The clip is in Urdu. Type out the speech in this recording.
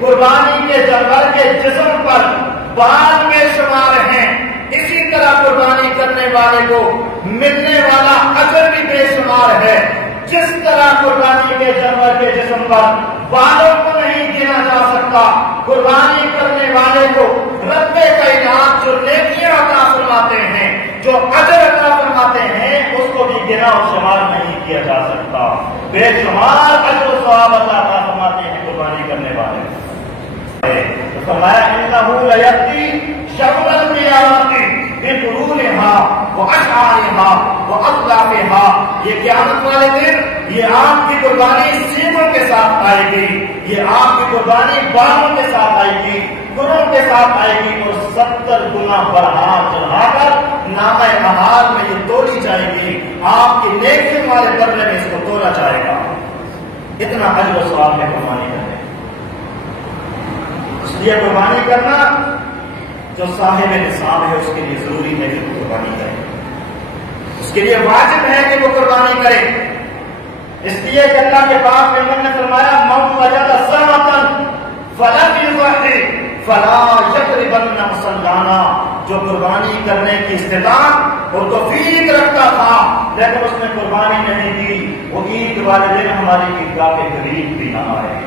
قربانی کے جانور کے جسم پر بال بے شمار ہیں، اسی طرح قربانی کرنے والے کو ملنے والا اجر بھی بے شمار ہے۔ جس طرح قربانی کے جانور کے جسم پر بالوں کو نہیں گنا جا سکتا، قربانی کرنے والے کو رب کائنات جو نیکیاں عطا فرماتے ہیں، جو اجر عطا فرماتے ہیں، اس کو بھی گنا اور شمار نہیں کیا جا سکتا۔ بے شمار اجر و ثواب عطا فرماتے ہیں قربانی کرنے والے۔ تو فرمایا انہ لیأتی شوم القیامۃ بطرونھا واشعارھا واطلافھا، یہ قیامت والے دن یہ آپ کی قربانی سینگوں کے ساتھ آئے گی، یہ آپ کی قربانی بالوں کے ساتھ آئے گی، گنوں کے ساتھ آئے گی، اور 70 گنا بڑھا چڑھا کر نامہ اعمال میں یہ توڑی جائے گی، آپ کی نیکی والے پلڑے میں اس کو توڑا جائے گا۔ اتنا اجر و ثواب میں قربانی کرنے، اس لیے قربانی کرنا جو صاحب نصاب ہے اس کے لیے ضروری ہے کہ وہ قربانی کرے، اس کے لیے واجب ہے کہ وہ قربانی کرے۔ اس لیے کہ اللہ کے پاک پیغمبر نے فرمایا من وجد ساعۃ فلم یضحی فلا یقربن مصلانا، جو قربانی کرنے کی استطاعت اور توفیق رکھتا تھا لیکن اس نے قربانی نہیں دی، وہ عید والے دن ہماری عیدگاہ کے قریب بھی نہ آئے۔